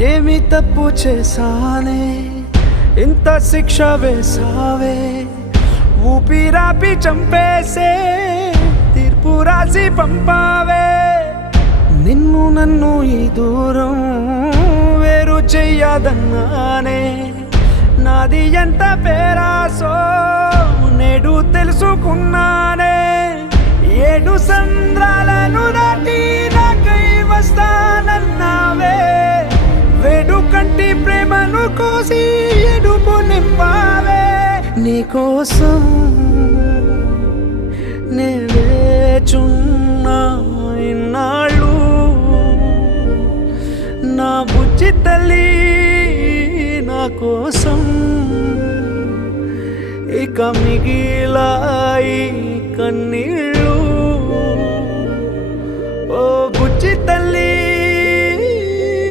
ఏమి తప్పు చేశానే ఇంత శిక్ష వేసావే ఊపిరాపి చంపేసే తీర్పు రాసి పంపావే నిన్ను నన్ను ఈ దూరం వేరు చెయ్యదన్నానే నాది ఎంత పేరాసో నేడు తెలుసుకున్నానే 7 సంద్రాలను దాటి నాకై వస్తానన్నావే వేడు కంటి ప్రేమను కోసి ఎడుపు నింపావే నీకోసం నే వేచున్నా ఇన్నాళ్ళు నా బుజ్జి తల్లి నా కోసం ఇక మిగిలాయి కన్నీళ్ళు ఓ బుజ్జి తల్లి